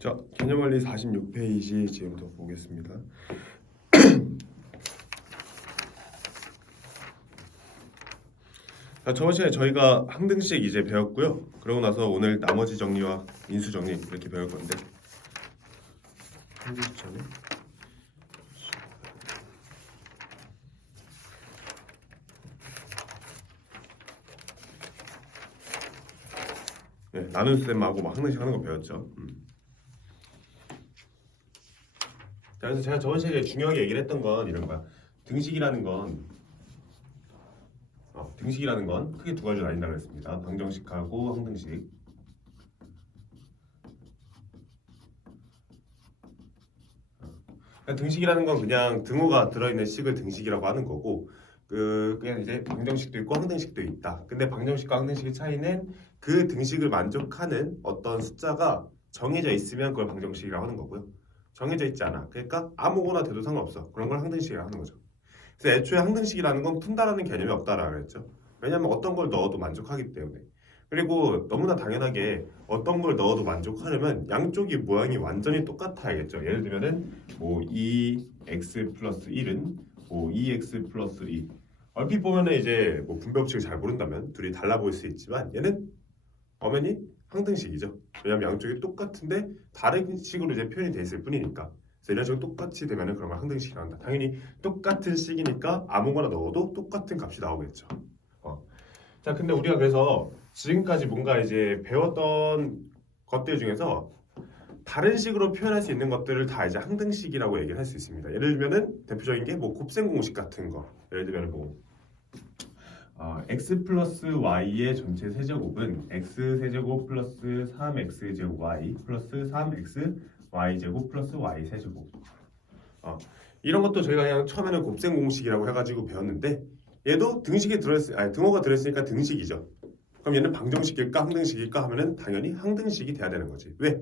자, 개념원리 46페이지 지금부터 보겠습니다. 자, 저번 시간에 저희가 항등식 이제 배웠고요. 그러고 나서 오늘 나머지 정리와 인수 정리 이렇게 배울 건데 항등식 전에 네, 나눗셈하고 막 항등식 하는 거 배웠죠. 자, 그래서 제가 저번 시간에 중요하게 얘기를 했던 건 이런 거야. 등식이라는 건 크게 두 가지로 나뉜다고 했습니다. 방정식하고 항등식. 등식이라는 건 그냥 등호가 들어있는 식을 등식이라고 하는 거고, 그냥 이제 방정식도 있고 항등식도 있다. 근데 방정식과 항등식의 차이는 그 등식을 만족하는 어떤 숫자가 정해져 있으면 그걸 방정식이라고 하는 거고요. 정해져 있지 않아. 그러니까 아무거나 돼도 상관없어. 그런 걸 항등식이라고 하는 거죠. 그래서 애초에 항등식이라는 건 푼다라는 개념이 없다라고 했죠. 왜냐하면 어떤 걸 넣어도 만족하기 때문에. 그리고 너무나 당연하게 어떤 걸 넣어도 만족하려면 양쪽이 모양이 완전히 똑같아야겠죠. 예를 들면은 뭐 2x 플러스 1은 뭐 2x 플러스 2. 얼핏 보면은 이제 뭐 분배법칙을 잘 모른다면 둘이 달라 보일 수 있지만 얘는 엄연히 항등식이죠. 왜냐하면 양쪽이 똑같은데 다른 식으로 이제 표현이 돼 있을 뿐이니까. 그래서 이런 식으로 똑같이 되면은 그런 걸 항등식이라고 한다. 당연히 똑같은 식이니까 아무거나 넣어도 똑같은 값이 나오겠죠. 자, 근데 우리가 그래서 지금까지 뭔가 이제 배웠던 것들 중에서 다른 식으로 표현할 수 있는 것들을 다 이제 항등식이라고 얘기를 할 수 있습니다. 예를 들면은 대표적인 게 뭐 곱셈 공식 같은 거. 예를 들면 뭐 x 플러스 y의 전체 세제곱은 x 세제곱 플러스 3x 제곱 y 플러스 3x y 제곱 플러스 y 세제곱. 이런 것도 저희가 그냥 처음에는 곱셈 공식이라고 해가지고 배웠는데 얘도 등호가 들어있으니까 등식이죠. 그럼 얘는 방정식일까 항등식일까 하면은 당연히 항등식이 돼야 되는 거지. 왜?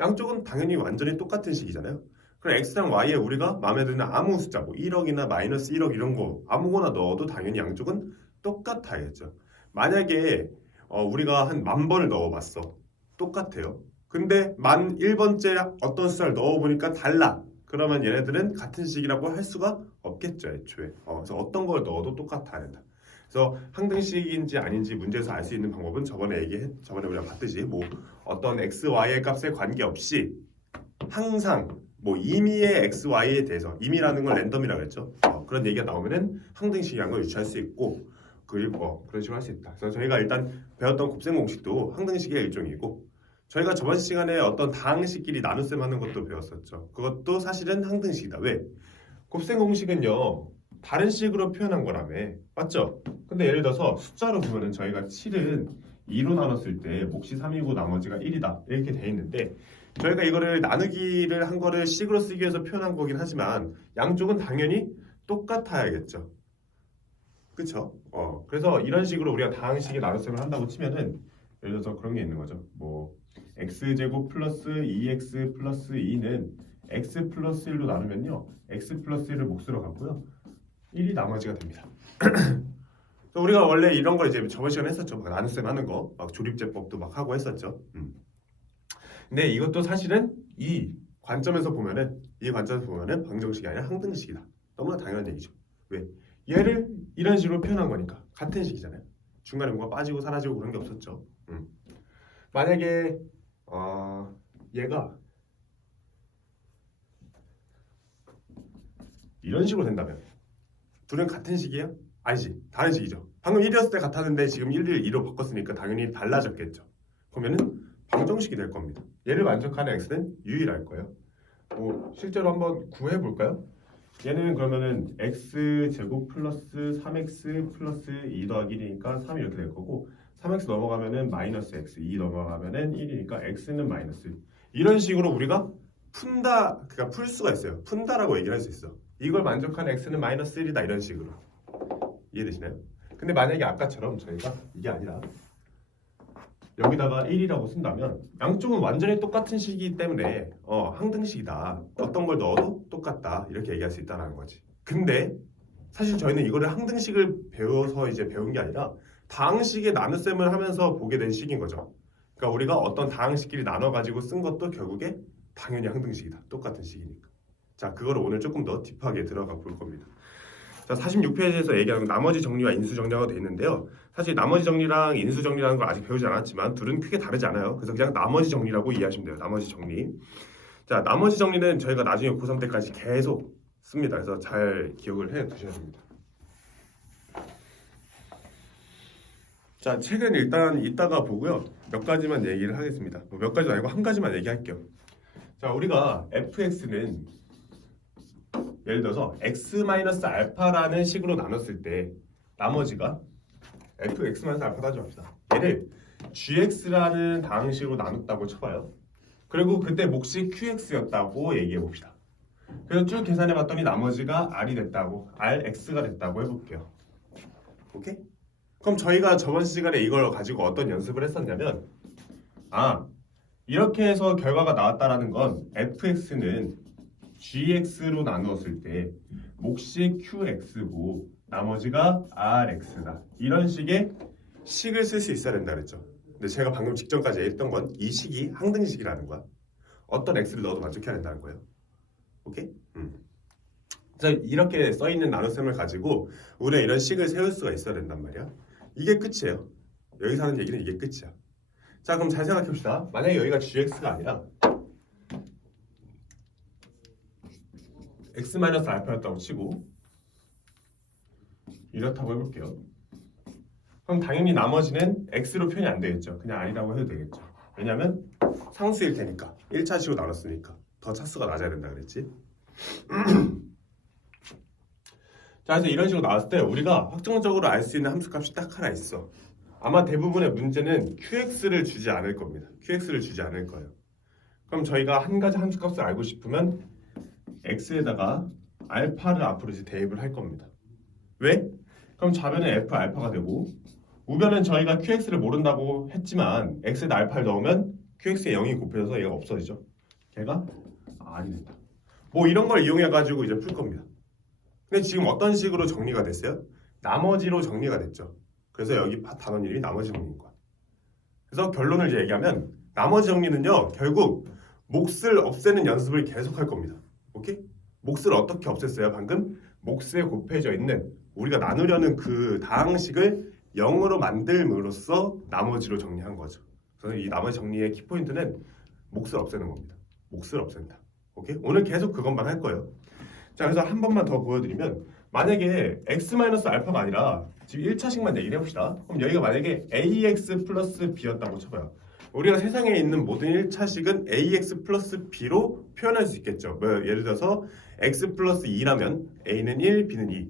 양쪽은 당연히 완전히 똑같은 식이잖아요. 그럼 x랑 y에 우리가 마음에 드는 아무 숫자 뭐 1억이나 마이너스 1억 이런 거 아무거나 넣어도 당연히 양쪽은 똑같아야겠죠. 만약에 우리가 한 10,000번을 넣어봤어. 똑같아요. 근데 1001번째 어떤 숫자를 넣어보니까 달라. 그러면 얘네들은 같은 식이라고 할 수가 없겠죠, 애초에. 그래서 어떤 걸 넣어도 똑같아야 된다. 그래서 항등식인지 아닌지 문제에서 알 수 있는 방법은 저번에 우리가 봤듯이 뭐 어떤 x, y의 값에 관계없이 항상 뭐 임의의 x, y에 대해서 임의라는 건 랜덤이라고 했죠. 그런 얘기가 나오면은 항등식이라는 걸 유추할 수 있고 그리고 그런 식으로 할 수 있다. 그래서 저희가 일단 배웠던 곱셈 공식도 항등식의 일종이고 저희가 저번 시간에 어떤 다항식끼리 나눗셈 하는 것도 배웠었죠. 그것도 사실은 항등식이다. 왜? 곱셈 공식은요 다른 식으로 표현한 거라며 맞죠? 근데 예를 들어서 숫자로 보면은 저희가 7은 2로 나눴을 때 몫이 3이고 나머지가 1이다 이렇게 돼 있는데 저희가 이거를 나누기를 한 거를 식으로 쓰기 위해서 표현한 거긴 하지만 양쪽은 당연히 똑같아야겠죠. 그쵸? 그래서 이런 식으로 우리가 다항식의 나눗셈을 한다고 치면은 예를 들어서 그런 게 있는 거죠. 뭐 x제곱 플러스 2x 플러스 2는 x 플러스 1로 나누면요 x 플러스 1을 몫으로 갖고요 1이 나머지가 됩니다. 그래서 우리가 원래 이런 걸 이제 저번 시간에 했었죠. 막 나눗셈 하는 거, 막 조립제법도 막 하고 했었죠. 근데 이것도 사실은 이 관점에서 보면은 방정식이 아니라 항등식이다. 너무나 당연한 얘기죠. 왜? 얘를 이런 식으로 표현한 거니까 같은 식이잖아요. 중간에 뭔가 빠지고 사라지고 그런 게 없었죠. 만약에 얘가 이런 식으로 된다면 둘은 같은 식이에요? 아니지, 다른 식이죠. 방금 1이었을 때 같았는데 지금 1을 2로 바꿨으니까 당연히 달라졌겠죠. 그러면은 방정식이 될 겁니다. 얘를 만족하는 x는 유일할 거예요. 실제로 한번 구해 볼까요? 얘는 그러면은 x 제곱 플러스 3x 플러스 2 더하기 1이니까 3이 이렇게 될 거고 3x 넘어가면은 마이너스 x, 2 넘어가면은 1이니까 x는 마이너스 1. 이런 식으로 우리가 푼다, 그러니까 풀 수가 있어요. 푼다라고 얘기를 할 수 있어. 이걸 만족하는 x는 마이너스 1이다 이런 식으로. 이해되시나요? 근데 만약에 아까처럼 저희가 이게 아니라 여기다가 1이라고 쓴다면 양쪽은 완전히 똑같은 식이기 때문에 항등식이다. 어떤 걸 넣어도 똑같다. 이렇게 얘기할 수 있다는 거지. 근데 사실 저희는 이거를 항등식을 배워서 이제 배운 게 아니라 다항식의 나눗셈을 하면서 보게 된 식인 거죠. 그러니까 우리가 어떤 다항식끼리 나눠 가지고 쓴 것도 결국에 당연히 항등식이다. 똑같은 식이니까. 자, 그거를 오늘 조금 더 딥하게 들어가 볼 겁니다. 자, 46페이지에서 얘기하는 나머지 정리와 인수 정리가 돼 있는데요. 사실 나머지 정리랑 인수 정리라는 걸 아직 배우지 않았지만 둘은 크게 다르지 않아요. 그래서 그냥 나머지 정리라고 이해하시면 돼요. 나머지 정리. 자, 나머지 정리는 저희가 나중에 고3 때까지 계속 씁니다. 그래서 잘 기억을 해 두셔야 됩니다. 자, 책은 일단 이따가 보고요. 몇 가지만 얘기를 하겠습니다. 몇 가지도 아니고 한 가지만 얘기할게요. 자, 우리가 fx는 예를 들어서 x-알파라는 식으로 나눴을 때 나머지가 fx-알파도 하지 맙시다. 얘를 gx라는 다항식으로 나눴다고 쳐봐요. 그리고 그때 몫이 qx였다고 얘기해 봅시다. 그래서 쭉 계산해 봤더니 나머지가 r이 됐다고, rx가 됐다고 해볼게요. 오케이? 그럼 저희가 저번 시간에 이걸 가지고 어떤 연습을 했었냐면, 이렇게 해서 결과가 나왔다라는 건 fx는 gx로 나누었을 때 몫이 qx고 나머지가 rx다. 이런 식의 식을 쓸 수 있어야 된다 그랬죠. 근데 제가 방금 직전까지 했던 건 이 식이 항등식이라는 거야. 어떤 x를 넣어도 만족해야 된다는 거예요. 오케이? 그래서 이렇게 써있는 나눗셈을 가지고 우리가 이런 식을 세울 수가 있어야 된단 말이야. 이게 끝이에요. 여기서 하는 얘기는 이게 끝이야. 자, 그럼 잘 생각해 봅시다. 만약에 여기가 gx가 아니라 x-알파였다고 치고 이렇다고 해볼게요. 그럼 당연히 나머지는 x로 표현이 안 되겠죠. 그냥 r이라고 해도 되겠죠. 왜냐면 상수일 테니까 1차식으로 나눴으니까 더 차수가 낮아야 된다 그랬지. 자, 그래서 이런 식으로 나왔을 때 우리가 확정적으로 알 수 있는 함수값이 딱 하나 있어. 아마 대부분의 문제는 qx를 주지 않을 겁니다. qx를 주지 않을 거예요. 그럼 저희가 한 가지 함수값을 알고 싶으면 x에다가 알파를 앞으로 이제 대입을 할 겁니다. 왜? 그럼 좌변은 f 알파가 되고 우변은 저희가 qx를 모른다고 했지만 x에다 알파를 넣으면 qx에 0이 곱해져서 얘가 없어지죠. 걔가 r이 된다. 뭐 이런 걸 이용해가지고 이제 풀 겁니다. 근데 지금 어떤 식으로 정리가 됐어요? 나머지로 정리가 됐죠. 그래서 여기 단원 이름이 나머지 정리인 거야. 그래서 결론을 이제 얘기하면 나머지 정리는요, 결국 몫을 없애는 연습을 계속 할 겁니다. 오케이? 몫을 어떻게 없앴어요? 방금 몫에 곱해져 있는 우리가 나누려는 그 다항식을 0으로 만들므로써 나머지로 정리한 거죠. 그래서 이 나머지 정리의 키포인트는 몫을 없애는 겁니다. 몫을 없앤다. 오케이? 오늘 계속 그것만 할 거예요. 자, 그래서 한 번만 더 보여드리면 만약에 x-알파가 아니라 지금 1차식만 얘기를 해봅시다. 그럼 여기가 만약에 ax 플러스 b였다고 쳐봐요. 우리가 세상에 있는 모든 1차식은 ax 플러스 b로 표현할 수 있겠죠. 뭐 예를 들어서 x 플러스 2라면 a는 1, b는 2.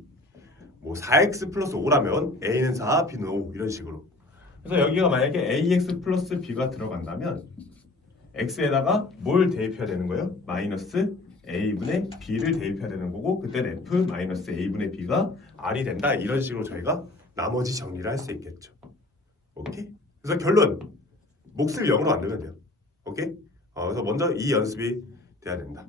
뭐 4x 플러스 5라면 a는 4, b는 5 이런 식으로. 그래서 여기가 만약에 ax 플러스 b가 들어간다면 x에다가 뭘 대입해야 되는 거예요? 마이너스 a분의 b를 대입해야 되는 거고 그때는 f 마이너스 a분의 b가 r이 된다. 이런 식으로 저희가 나머지 정리를 할 수 있겠죠. 오케이? 그래서 결론 몫을 0으로 만들면 돼요. 오케이? 그래서 먼저 이 연습이 돼야 된다.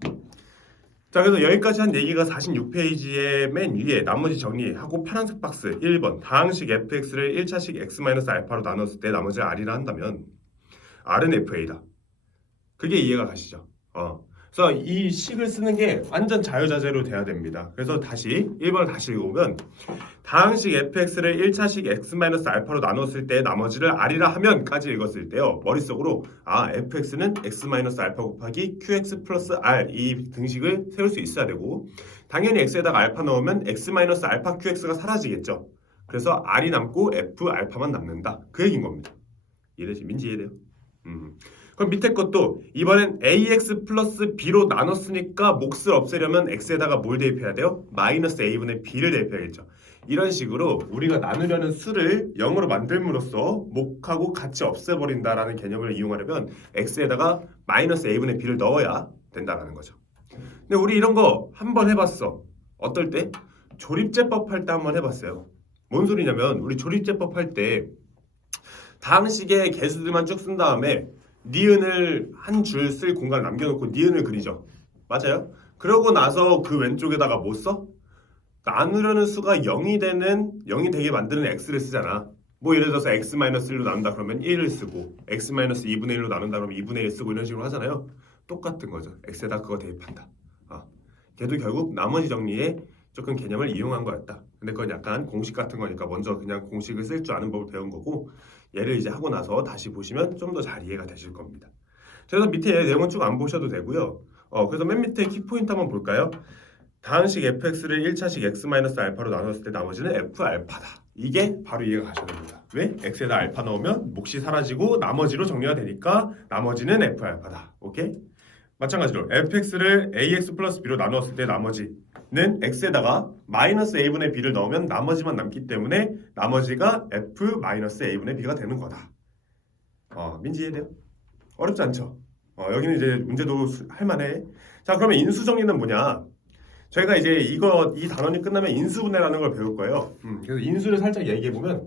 자, 그래서 여기까지 한 얘기가 46페이지의 맨 위에 나머지 정리하고 파란색 박스 1번 다항식 fx를 1차식 x-알파로 나눴을 때 나머지가 r이라 한다면 r은 fa다. 그게 이해가 가시죠? 그래서 이 식을 쓰는 게 완전 자유자재로 돼야 됩니다. 그래서 다시 1번을 다시 읽어보면 다항식 fx를 1차식 x-알파로 나눴을 때 나머지를 r이라 하면까지 읽었을 때요. 머릿속으로 fx는 x-알파 곱하기 qx 플러스 r 이 등식을 세울 수 있어야 되고 당연히 x에다가 알파 넣으면 x-알파 qx가 사라지겠죠. 그래서 r이 남고 f 알파만 남는다. 그 얘기인 겁니다. 이해되시? 민지 이해돼요? 그럼 밑에 것도 이번엔 ax 플러스 b로 나눴으니까 몫을 없애려면 x에다가 뭘 대입해야 돼요? 마이너스 a분의 b를 대입해야겠죠. 이런 식으로 우리가 나누려는 수를 0으로 만들므로써 몫하고 같이 없애버린다라는 개념을 이용하려면 x에다가 마이너스 a분의 b를 넣어야 된다라는 거죠. 근데 우리 이런 거 한번 해봤어. 어떨 때? 조립제법 할 때 한번 해봤어요. 뭔 소리냐면 우리 조립제법 할 때 다항식의 개수들만 쭉 쓴 다음에 니은을 한 줄 쓸 공간을 남겨놓고 니은을 그리죠. 맞아요? 그러고 나서 그 왼쪽에다가 뭐 써? 나누려는 수가 0이 되게 만드는 x를 쓰잖아. 뭐 예를 들어서 x-1로 나눈다 그러면 1을 쓰고 x-2분의 1로 나눈다 그러면 2분의 1 쓰고 이런 식으로 하잖아요. 똑같은 거죠. x에다 그거 대입한다. 걔도 결국 나머지 정리에 조금 개념을 이용한 거였다. 근데 그건 약간 공식 같은 거니까 먼저 그냥 공식을 쓸 줄 아는 법을 배운 거고, 얘를 이제 하고 나서 다시 보시면 좀 더 잘 이해가 되실 겁니다. 그래서 밑에 얘 내용은 쭉 안 보셔도 되고요. 그래서 맨 밑에 키포인트 한번 볼까요? 다항식 fx를 1차식 x-알파로 나눴을 때 나머지는 f알파다. 이게 바로 이해가 가셔야 됩니다. 왜? x에다 알파 넣으면 몫이 사라지고 나머지로 정리가 되니까 나머지는 f알파다. 오케이? 마찬가지로 fx를 ax 플러스 b로 나누었을 때 나머지는 x에다가 마이너스 a분의 b를 넣으면 나머지만 남기 때문에 나머지가 f 마이너스 a분의 b가 되는 거다. 민지 이해돼요? 어렵지 않죠? 여기는 이제 문제도 할만해. 자, 그러면 인수 정리는 뭐냐? 저희가 이제 이 단원이 끝나면 인수분해라는 걸 배울 거예요. 그래서 인수를 살짝 얘기해 보면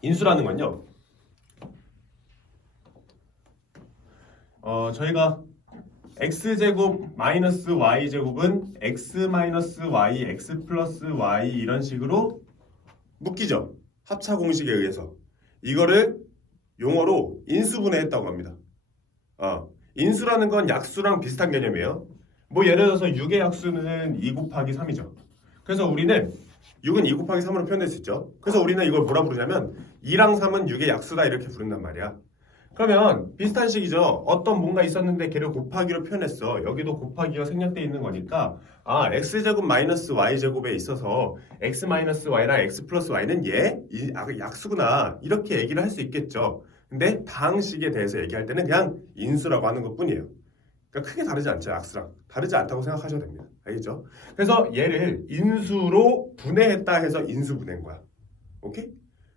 인수라는 건요. 저희가 x제곱 마이너스 y제곱은 x 마이너스 y, x 플러스 y 이런 식으로 묶이죠. 합차 공식에 의해서. 이거를 용어로 인수분해했다고 합니다. 인수라는 건 약수랑 비슷한 개념이에요. 뭐 예를 들어서 6의 약수는 2 곱하기 3이죠. 그래서 우리는 6은 2 곱하기 3으로 표현할 수 있죠. 그래서 우리는 이걸 뭐라 부르냐면 2랑 3은 6의 약수다 이렇게 부른단 말이야. 그러면 비슷한 식이죠. 어떤 뭔가 있었는데 걔를 곱하기로 표현했어. 여기도 곱하기가 생략되어 있는 거니까 x제곱 마이너스 y제곱에 있어서 x 마이너스 y랑 x 플러스 y는 약수구나 이렇게 얘기를 할 수 있겠죠. 근데 다항식에 대해서 얘기할 때는 그냥 인수라고 하는 것뿐이에요. 그러니까 크게 다르지 않죠. 약수랑 다르지 않다고 생각하셔도 됩니다. 알겠죠? 그래서 얘를 인수로 분해했다 해서 인수분해인 거야. 오케이?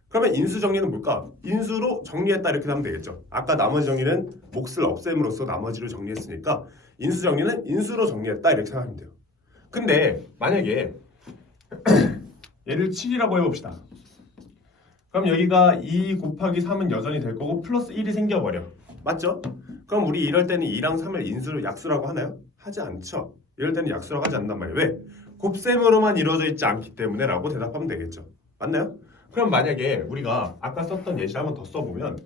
그러면 인수 정리는 뭘까? 인수로 정리했다 이렇게 하면 되겠죠. 아까 나머지 정리는 몫을 없앰으로써 나머지로 정리했으니까 인수 정리는 인수로 정리했다 이렇게 생각하면 돼요. 근데 만약에 얘를 7이라고 해봅시다. 그럼 여기가 2 곱하기 3은 여전히 될 거고 플러스 1이 생겨버려. 맞죠? 그럼 우리 이럴 때는 2랑 3을 인수로 약수라고 하나요? 하지 않죠. 이럴 때는 약수라고 하지 않는단 말이에요. 왜? 곱셈으로만 이루어져 있지 않기 때문에 라고 대답하면 되겠죠. 맞나요? 그럼 만약에 우리가 아까 썼던 예시를 한번 더 써보면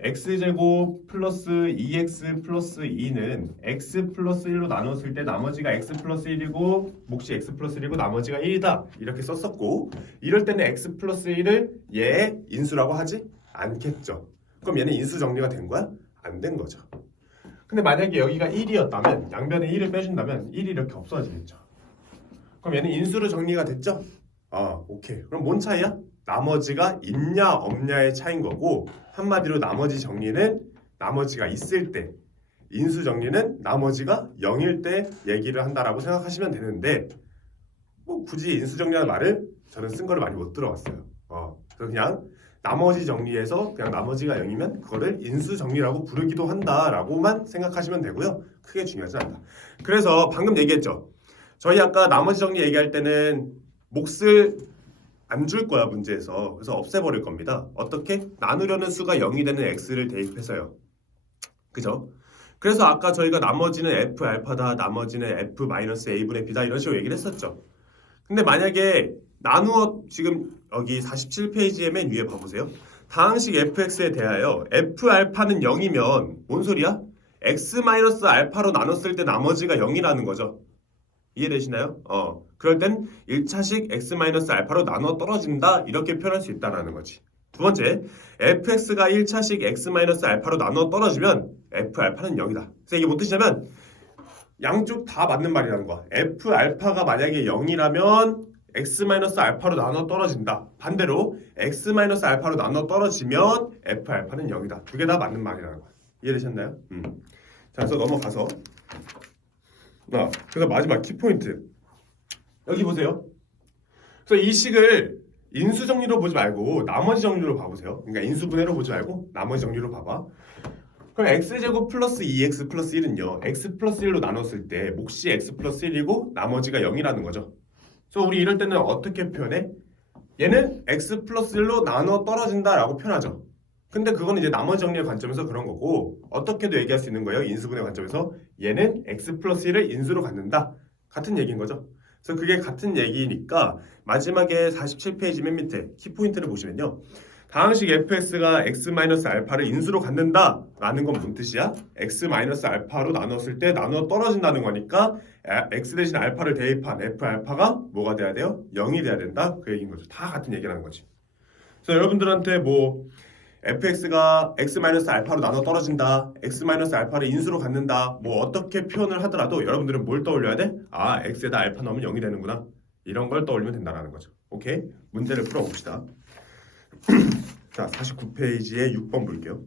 x제곱 플러스 2x 플러스 2는 x 플러스 1로 나눴을 때 나머지가 x 플러스 1이고 몫이 x 플러스 1이고 나머지가 1이다 이렇게 썼었고, 이럴 때는 x 플러스 1을 얘의 인수라고 하지 않겠죠. 그럼 얘는 인수 정리가 된 거야? 안 된 거죠. 근데 만약에 여기가 1이었다면 양변에 1을 빼준다면 1이 이렇게 없어지겠죠. 그럼 얘는 인수로 정리가 됐죠? 오케이. 그럼 뭔 차이야? 나머지가 있냐 없냐의 차이인 거고, 한마디로 나머지 정리는 나머지가 있을 때, 인수 정리는 나머지가 0일 때 얘기를 한다라고 생각하시면 되는데, 뭐 굳이 인수 정리라는 말을 저는 쓴 거를 많이 못 들어봤어요. 그래서 그냥 나머지 정리에서 그냥 나머지가 0이면 그거를 인수 정리라고 부르기도 한다라고만 생각하시면 되고요. 크게 중요하지 않다. 그래서 방금 얘기했죠. 저희 아까 나머지 정리 얘기할 때는 몫을 안 줄 거야 문제에서. 그래서 없애버릴 겁니다. 어떻게? 나누려는 수가 0이 되는 x를 대입해서요. 그죠? 그래서 아까 저희가 나머지는 f 알파다, 나머지는 f 마이너스 a분의 b다 이런 식으로 얘기를 했었죠. 근데 만약에 지금 여기 47페이지에 맨 위에 봐보세요. 다항식 fx에 대하여 f 알파는 0이면 뭔 소리야? x 마이너스 알파로 나눴을 때 나머지가 0이라는 거죠. 이해되시나요? 그럴 땐 1차식 x 마이너스 알파로 나눠 떨어진다 이렇게 표현할 수 있다는 거지. 두 번째, fx가 1차식 x 마이너스 알파로 나눠 떨어지면 f 알파는 0이다. 그래서 이게 뭔 뜻이냐면 양쪽 다 맞는 말이라는 거야. f 알파가 만약에 0이라면 x 마이너스 알파로 나눠 떨어진다. 반대로 x 마이너스 알파로 나눠 떨어지면 f 알파는 0이다. 두 개 다 맞는 말이라는 거야. 이해되셨나요? 자, 그래서 넘어가서 그래서 마지막 키포인트 여기 보세요. 그래서 이 식을 인수 정리로 보지 말고 나머지 정리로 봐보세요. 그러니까 인수분해로 보지 말고 나머지 정리로 봐봐. 그럼 x제곱 플러스 2x 플러스 1은요 x 플러스 1로 나눴을 때 몫이 x 플러스 1이고 나머지가 0이라는 거죠. 그래서 우리 이럴 때는 어떻게 표현해? 얘는 x 플러스 1로 나눠 떨어진다 라고 표현하죠. 근데 그거는 이제 나머지 정리의 관점에서 그런 거고, 어떻게도 얘기할 수 있는 거예요. 인수분해 관점에서 얘는 x 플러스 1을 인수로 갖는다. 같은 얘기인 거죠. 그래서 그게 같은 얘기니까 마지막에 47페이지 맨 밑에 키포인트를 보시면요. 다항식 fx가 x-알파를 인수로 갖는다 라는 건 뭔 뜻이야? x-알파로 나눴을 때 나눠 떨어진다는 거니까 x 대신 알파를 대입한 f-알파가 뭐가 돼야 돼요? 0이 돼야 된다 그 얘기인 거죠. 다 같은 얘기라는 거지. 그래서 여러분들한테 뭐 fx가 x-알파로 나눠 떨어진다, x-알파를 인수로 갖는다, 뭐 어떻게 표현을 하더라도 여러분들은 뭘 떠올려야 돼? 아, x에다 알파 넣으면 0이 되는구나. 이런 걸 떠올리면 된다는 거죠. 오케이? 문제를 풀어봅시다. 자, 49페이지에 6번 볼게요.